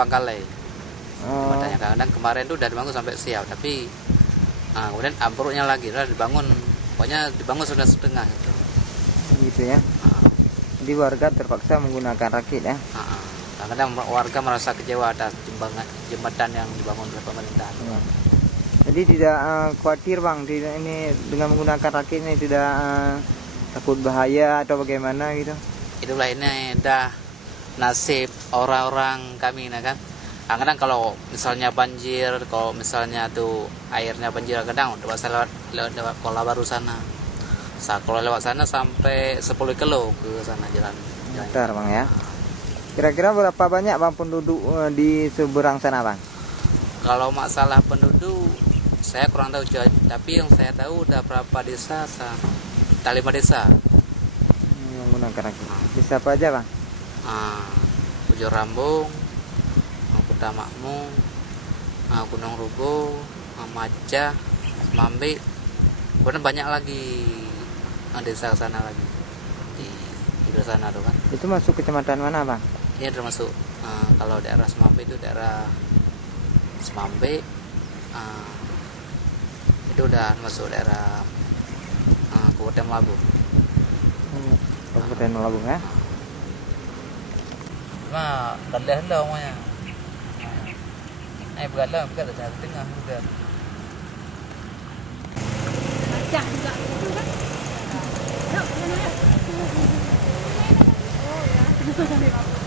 terbengkalai. Oh. Jembatannya kadang kemarin tuh udah dibangun sampai siap, tapi kemudian ambruknya lagi, udah dibangun, pokoknya dibangun sudah setengah gitu. Gitu ya. Jadi warga terpaksa menggunakan rakit ya. Kadang warga merasa kecewa atas jembatan yang dibangun oleh pemerintah. Ya. Jadi tidak khawatir bang, tidak ini dengan menggunakan rakit ini tidak takut bahaya atau bagaimana gitu? Itulah ini dah nasib orang-orang kami, nah kan. Kadang kalau misalnya banjir, kalau misalnya tuh airnya banjir, kadang udah lewat Kola Baru sana. Kalau lewat sana sampai 10 kilo ke sana jalan. Bentar bang ya. Kira-kira berapa banyak bang penduduk di seberang sana bang? Kalau masalah penduduk saya kurang tahu, tapi yang saya tahu udah berapa desa, 5 desa Yang menggunakan rakit. Desa apa aja bang? Ujung Rambung, Kuta Makmum, Gunung Rubo, Majah, Semambe, kemudian banyak lagi desa sana lagi di sana tuh kan. Itu masuk kecamatan mana bang? Ini termasuk kalau daerah Semambe itu daerah Semambe, itu udah masuk daerah Kabupaten Melabung. Kabupaten Melabung ya? Nah, rendah semuanya. Begadang di tengah juga. Pecah juga itu kan. Yuk, mana ya? Oh ya.